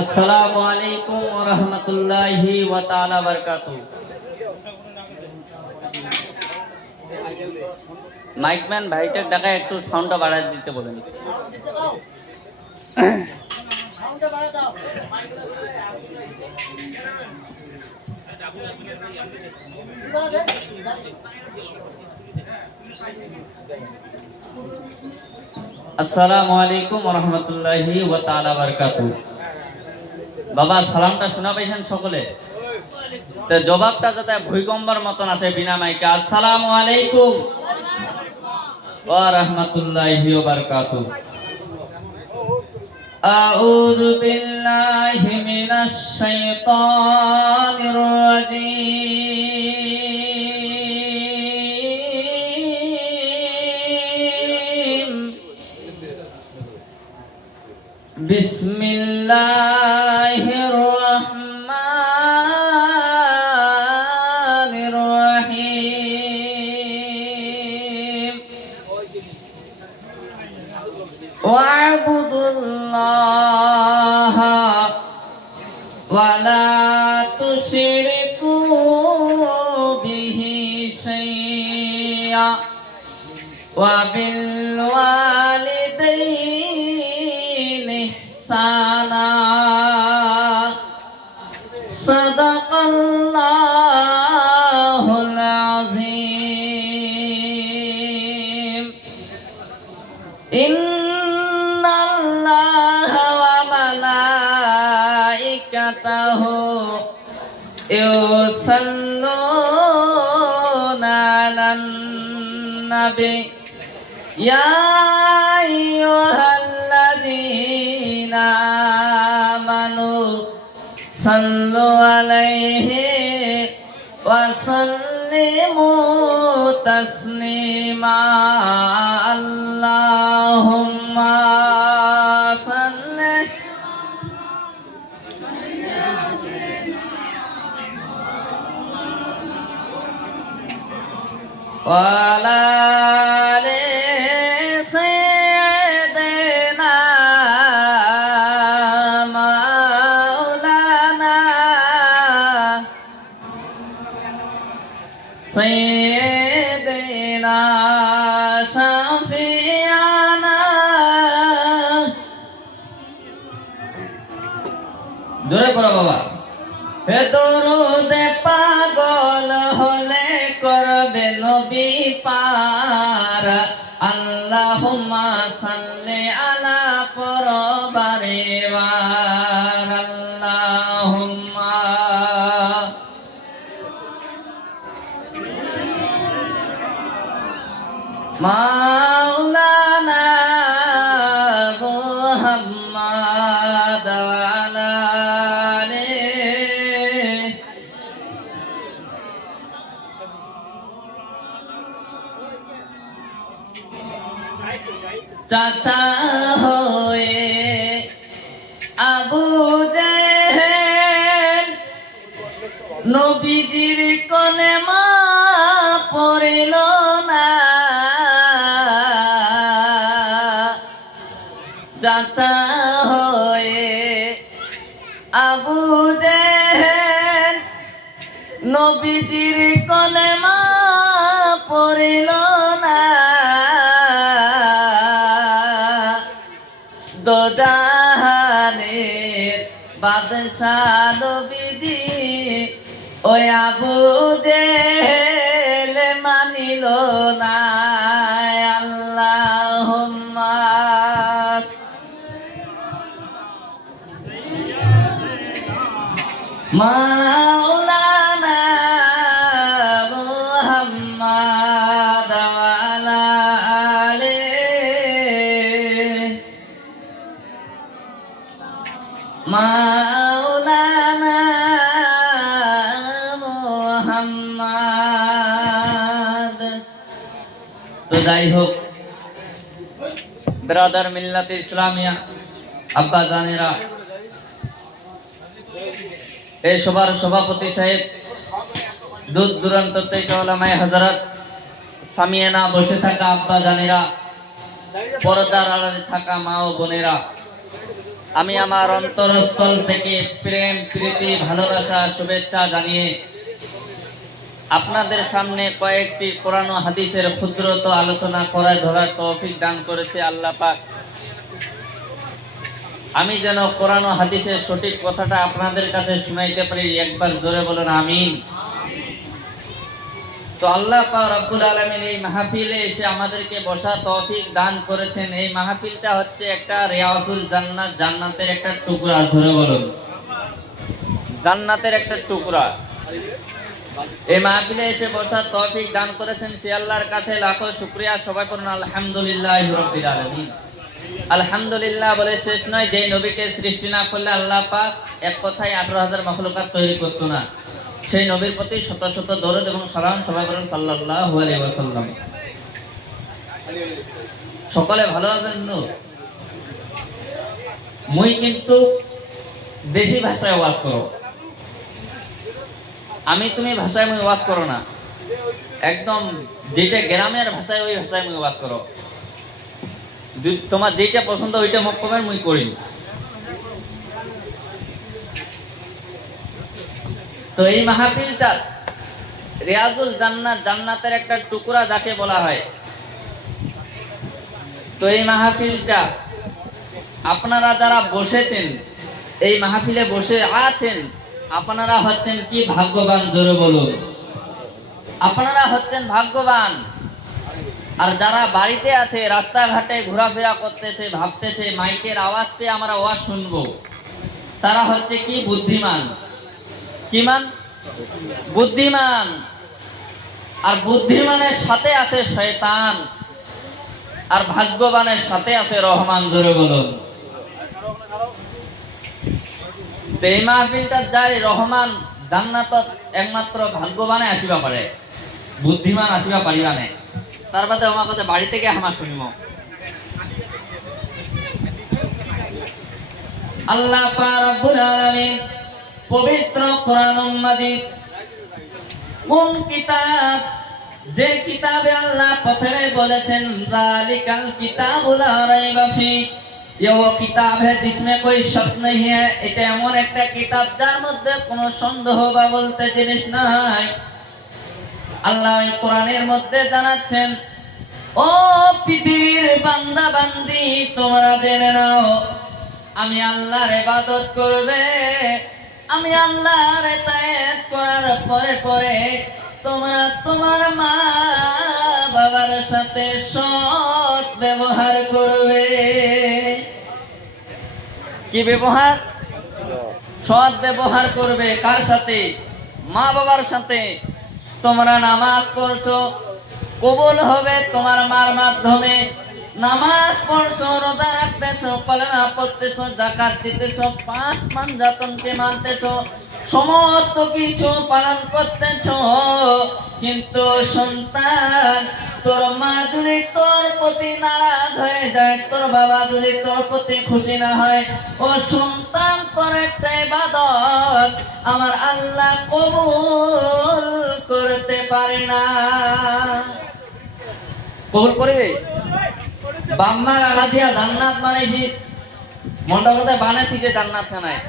আসসালামু আলাইকুম ওয়া রাহমাতুল্লাহি ওয়া তাআলা বারাকাতুহু। মাইকম্যান ভাইটার টাকা একটু সাউন্ডটা বাড়ায় দিতে বলেন। আসসালামু আলাইকুম ওয়া রাহমাতুল্লাহি ওয়া তাআলা বারাকাতুহু। বাবা সালামটা শোনা পাইছেন সকলে? তো জবাবটা যাতে ভূমিকম্পের মতন আসে বিনা মাইকে। আসসালামু আলাইকুম ওয়া রাহমাতুল্লাহি ওয়া বারাকাতুহু। আউযু বিল্লাহি মিনাশ শাইতানির রাজীম। বিসমিল্লাহির রহমানির রহিম। ওয়া'বুদুল্লাহা ওয়া লা তুশরিকু বিহি শাইআ ওয়া বিল ওয়ালিদাইনি ইহসানা। সাদাকাল্লাহুল আযীম। ইন্নাল্লাহা ওয়া মালাইকাতাহু ইউসাল্লুনা আলান নাবী ইয়া আইয়ুহাল্লাযীনা আমানু সাল্লু আলাইহি ওয়া সাল্লিমু তাসলিমা। আল্লাহুম্মা সাল্লি ওয়া আলা আলি সাইয়্যিদিনা মাওলানা সাইয়্যিদিনা শাফিয়ানা। জোরে পড়ো বাবা। হে দরুদে পাগল হলে করবে নবী পার। আল্লাহুম্মা সাল্লি আলা পরবারে বার। আল্লাহুম্মা মাওলানা মুহাম্মদ ওয়া আলা আলিহি। চাচা হয়ে আবু জেহেল নবীজির কলেমা পড়িল না। চাচা হয়ে আবু জেহেল নবীজির কলেমা পড়িল না। দোজাহানের বাদশাহ নবীজি ওই আবু জেহেল মানিল না। আল্লাহুম্মা মাওলানা মুহাম্মদ ওয়া আলা আলিহি। মাওলানা মুহাম্মদ। তো যাই হোক ব্রাদার মিল্লাতে ইসলামিয়া আব্বা জানেরা, এই সবার সভাপতি সাহেব দূর দূরান্ত থেকে ওলামায়ে হযরত, সামিয়ানা বসে থাকা আব্বা জানেরা, পর্দার আড়ালে থাকা মা ও বোনেরা, আমি আমার অন্তরস্থল থেকে প্রেম, প্রীতি, ভালোবাসা, শুভেচ্ছা জানিয়ে আপনাদের সামনে কয়েকটি কোরআন ও হাদিসের ক্ষুদ্রত আলোচনা করায় ধরার তৌফিক দান করেছে আল্লাহ পাক। আমি যেন কোরআন ও হাদিসের সঠিক কথাটা আপনাদের কাছে শুনাইতে পারি, একবার জোরে বলুন আমিন। তো আল্লাহ পাক রব্বুল আলামিন এই মাহফিলে এসে আমাদেরকে বসা তৌফিক দান করেছেন। এই মাহফিলটা হচ্ছে একটা রিয়াজুল জান্নাত, জান্নাতের একটা টুকরা, জোরে বলুন জান্নাতের একটা টুকরা। এই মাহফিলে এসে বসার তৌফিক দান করেছেন সে আল্লাহর কাছে লাখো শুকরিয়া। সবাই বলুন আলহামদুলিল্লাহি রাব্বিল আলামিন। আলহামদুলিল্লাহ বলে শেষ নয়। যে নবীকে সৃষ্টি না করলে আল্লাহ পাক এক কথায় 18,000 মাখলুকাত তৈরি করতো না। সেই নবীর প্রতি শত শত দরুদ এবং সালাম। সবাই বলুন সাল্লাল্লাহু আলাইহি ওয়াসাল্লাম। সকলে ভালো আছেন তো? মুই কিন্তু দেশি ভাষায় ওয়াজ করো, আমি তুমি ভাষায় মুই ওয়াজ করো না, একদম যেটা গ্রামের ভাষায় ওই ভাষায় মুই ওয়াজ করো। তোমার যেটা পছন্দ ওইটা মক্কমের মুই করি। তো এই মাহফিলটা রিয়াজুল জান্নাত, জান্নাতের একটা টুকরা যাকে বলা হয়। তো এই মাহফিলটা আপনারা যারা বসেছেন, এই মাহফিলে বসে আছেন, আপনারা হচ্ছেন কি ভাগ্যবান, জোরে বলুন আপনারা হচ্ছেন ভাগ্যবান। আর যারা বাড়িতে আছে, রাস্তাঘাটে ঘোরাফেরা করতেছে, ভাবতেছে মাইকের আওয়াজ পেয়ে আমরা ওয়াজ শুনবো, তারা হচ্ছে কি বুদ্ধিমান। কি মান? বুদ্ধিমান। আর বুদ্ধিমানের সাথে আছে শয়তান, আর ভাগ্যবানের সাথে আছে রহমান, জোরে বলুন। এই মাহফিলটা যাই রহমান জান্নাতত একমাত্র ভাগ্যবানে আসিবা পারে, বুদ্ধিমান আসিবা পারিবা না। তার বাদে আমার কাছে বাড়ি থেকে আমার শুনিব। আল্লাহ পাক রব্বুল আলামিন পবিত্র কোরআনুল মাজিদ, কোন কিতাব, যে কিতাবে আল্লাহ প্রথমে বলেছেন যালিকাল কিতাবু লা রাইবা ফি, ये वो किताब है जिसमें कोई शख्स नहीं है। এটা এমন একটা কিতাব যার মধ্যে কোনো সন্দেহ বা বলতে জিনিস নাই। আল্লাহ এই কোরআনের মধ্যে জানাচ্ছেন, ও পৃথিবীর বান্দা বান্দি, তোমরা জেনে নাও আমি আল্লাহর ইবাদত করবে, আমি আল্লাহর ইতাআত করার পরে পরে তোমরা তোমার মা বাবার সাথে সৎ ব্যবহার করবে। কি ব্যবহার? সৎ ব্যবহার করবে। কার সাথে? মা বাবার সাথে। তোমরা নামাজ পড়ছো, কবুল হবে তোমার মার মাধ্যমে। নামাজ পড়ছো, রোজা রাখতেছো, কলেমা পড়তেছো, যাকাত দিতেছো, 5 পাঞ্জাতনকে মানতেছো, সমস্ত কিছু পালন করতেছো, কিন্তু সন্তান, তোর মা যদি তোর প্রতি নারাজ হয়ে যায়, তোর বাবা যদি তোর প্রতি খুশি না হয়, ও সন্তান তোর একটা ইবাদত আমার আল্লাহ কবুল করতে পারে না। কবুল করবে? বাম্মা গালা দিয়া জান্নাত বানাইছি, মনটা কোথায় বানাইছি যে জান্নাত খানায়।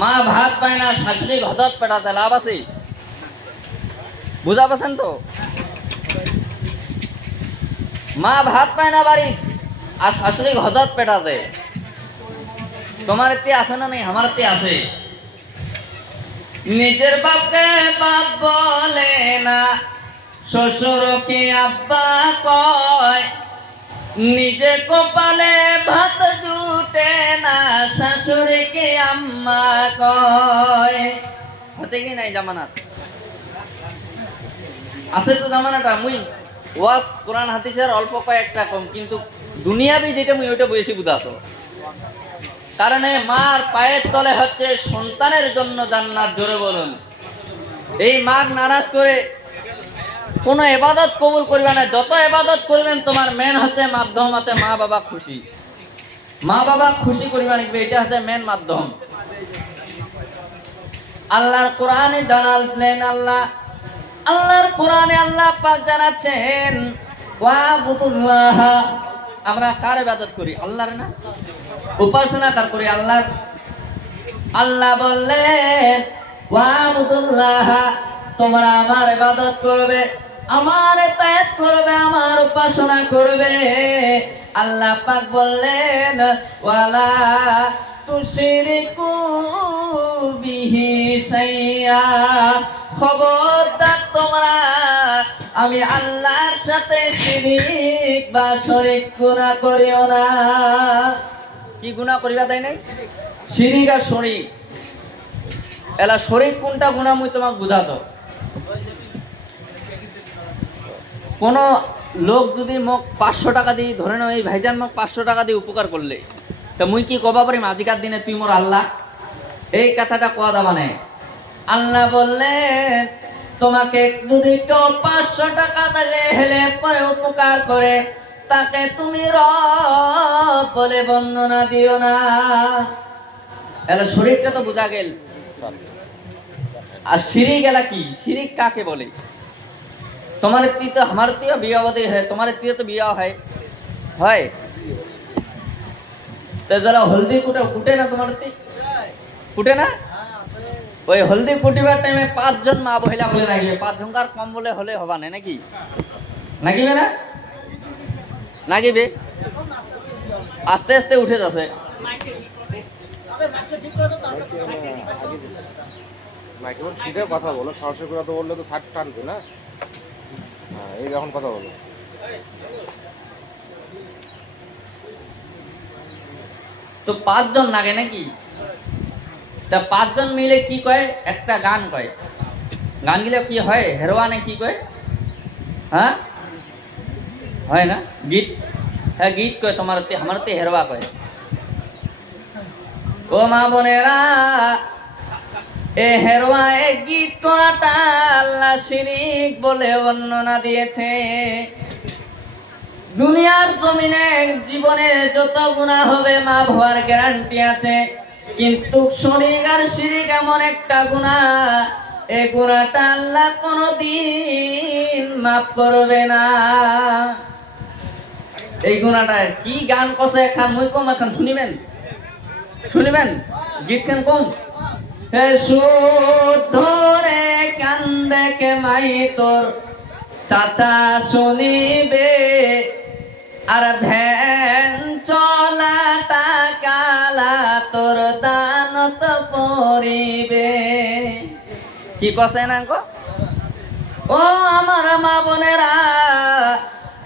মা ভাত পায় না, শাশুড়ি হজত পেটাতে লাভ আছে? বুঝা পাচ্ছেন তো? মা ভাত পায় না বাড়ি, আর শাশুড়ি হজত পেটাতে। তোমার এতে আছে না নেই? আমার এতে আছে। নিজের বাপকে বাপ বলে না, শ্বশুরকে আব্বা কয়, নিজে কপালে ভাত জুটে না, শাশুড়িকে আম্মা কয়। হচ্ছে কি নাই জামানাত? আছে তো জামানাটা। মুই ওয়াজ কোরআন হাদিসের অল্প কয়েকটা কম, কিন্তু দুনিয়াবি যেটা মুই ওইটা বেশি বুঝাতো। কারণ মার পায়ের তলে হচ্ছে সন্তানের জন্য জান্নাত, জোরে বলুন। এই মার নারাজ করে কোনো ইবাদত কবুল করবে না। যত ইবাদত করবেন তোমার মেন হচ্ছে মাধ্যম হচ্ছে মা বাবা খুশি। মা বাবা খুশি করিবা নিবে, এটা হচ্ছে মেন মাধ্যম। আল্লাহর কোরআনে জানালেন আল্লাহর কোরআনে আল্লাহ পাক জানাচ্ছেন ওয়াবুদুল্লাহ, আমরা কার ইবাদত করি? আল্লাহর না? উপাসনা কার করি? আল্লাহর। আল্লাহ বললেন ওয়াবুদুল্লাহ, তোমরা আমার ইবাদত করবে, আমার ইতাআত করবে, আমার উপাসনা করবে। আল্লাহ পাক বললেন ওয়ালা তুশরিকু বিহি শাইআ, খবরদার তোমরা আমি আল্লাহর সাথে শিরিক বা শরীক গুনাহ করিও না। কি গুনাহ করিবা তাই নাই? শিরিক আর শরীক। এলা শরীক কোনটা গুনাহ মুই তোমাক বুঝাতো। কোন লোক যদি মোক 500 টাকা দিই, ধরে নাও এই ভাইজান মোক 500 টাকা দিয়ে উপকার করলে, তা মুই কি কবা পারিম আজিকার দিনে তুই মোর আল্লাহ? এই কথাটা কোয়া যাবা না। আল্লাহ বললেন তোমাকে যদি কেউ 500 টাকা দিয়ে হেলে পরে উপকার করে, তাকে তুমি রব বলে বর্ণনা দিও না। এলা শরীরটা তো বোঝা গেল। আর শিরিক এলা কি? শিরিক কাকে বলে? তোমার তো আমার তো বিয়া বাদে হয়, তোমার তো বিয়া হয় তো যারা হলদি কুটে না, তোমার কুটে না? ওই হলদি কুটিবার টাইমে 5 জন মা মহিলা বলে রাখবে, 5 ঝঙ্কার কম বলে হলে হবা না, নাকি নাকিবে না? নাকিবে আস্তে আস্তে উঠে যাচ্ছে। কথা বলো, সরাসরি কথা বললে তো শার্ট টানবে না। এই যখন কথা বলো, তো 5 জন লাগে নাকি? তা 5 জন মিলে কি কয়? একটা গান কয়। গান গিলে কি হয়? হেরোয়ানে কি কয়? হ্যাঁ হয় না? গীত। হ্যাঁ গীত কয়। তোমার আমার হেরোয়া কয়। ও মা বোনেরা, এ হেরোয়া এ গীত করাটা আল্লাহ শিরিক বলে বর্ণনা দিয়েছে। দুনিয়ার জমিনে জীবনে যত গুনাহ হবে মাফ হওয়ার গ্যারান্টি আছে, কিন্তু শরীক আর শিরিক এমন একটা গুনাহ, এই গুনাহটা আল্লাহ কোনোদিন মাফ করবে না। এই গুনাহটা কি? গান কষে এখন মুই কম, এখন শুনিবেন গীত খান কম। হে শুদ্ধ রে কান্দে কে মাই তোর চাচা শুনিবে, আর ধ্যান চলা টাকালা তোর দানত পরিবে। কি কছে না গো? ও আমার মা বোনেরা,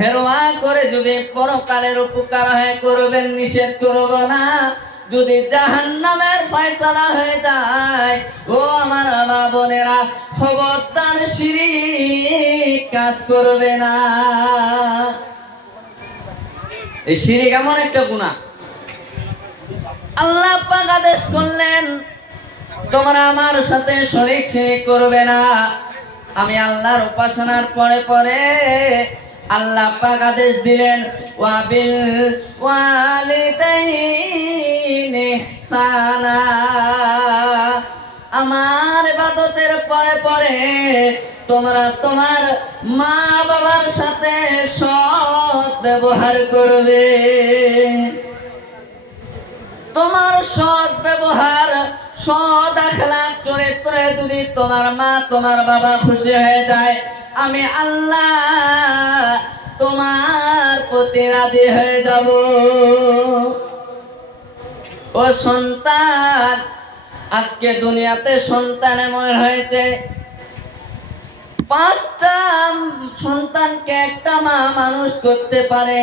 হেরোয়া করে যদি পরকালের উপকার হয় করবেন, নিষেধ করব না। যদি জাহান্নামের ফয়সালা হয়ে যায়, ও আমার মা বোনেরা, খবরদার শিরিক কাজ করবে না। এই শিরিক এমন একটা গুনাহ, আল্লাহ পাক আদেশ করলেন তোমরা আমার সাথে শরীক শিরিক করবে না। আমি আল্লাহর উপাসনার পরে পরে আল্লাহ পাক আদেশ দিলেন ওয়াবিল ওয়ালিদাইনি ইহসানা, আমার ইবাদতের পরে পরে তোমরা তোমার মা বাবার সাথে সৎ ব্যবহার করবে। তোমার সৎ ব্যবহার, সৎ আখলাক চরিত্রে যদি তোমার মা তোমার বাবা খুশি হয়ে যায়, আমি আল্লাহ তোমার প্রতি রাজি হয়ে যাব। ও সন্তান, আজকে দুনিয়াতে সন্তান এমন হয়েছে, 5টা সন্তানকে একটা মা মানুষ করতে পারে,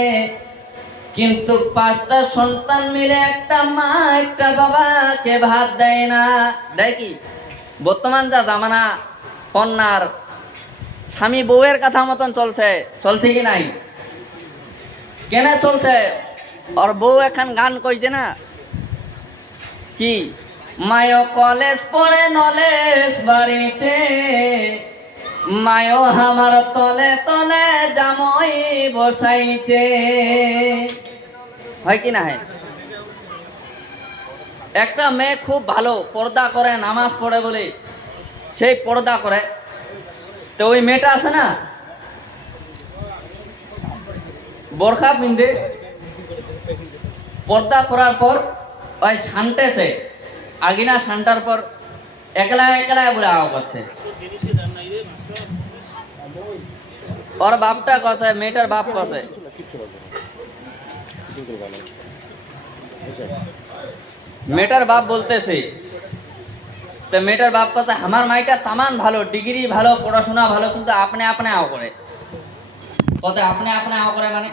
কিন্তু 5টা সন্তান মিলে একটা মা একটা বাবাকে ভাত দেয় না। দেয় কি? বর্তমান যা জামানা, কন্যার স্বামী বউয়ের কথা মতন চলছে কি নাই? কেন চলছে? আর বউ এখন গান কইছে না কি, মায়ো কলেজ পড়ে নলেজ বাড়িতে, মায়ো আমার তলে তলে জামই বসাইছে। হয় কি না? হয়। একটা মেয়ে খুব ভালো পর্দা করে, নামাজ পড়ে বলে সেই পর্দা করে। তো ওই মেয়েটা আছে না, বোরখা পিন্ধে পর্দা করার পর ওই শান্তেছে আগিনা শান্তার পর একলা একলা বলে আওয়া করছে। ওর বাপটা কথা, মেয়েটার বাপ কছে, কিচ্ছু লাগবে না, কিছু করবে না। বুঝছেন? মেয়েটার বাপ বলতেছে, তো মেয়েটার বাপ কথা, আমার মাইটা তামান ভালো, ডিগ্রি ভালো, পড়াশোনা ভালো, কিন্তু আপনি আপনি আও করে। কথা আপনি আপনি আও করে মানে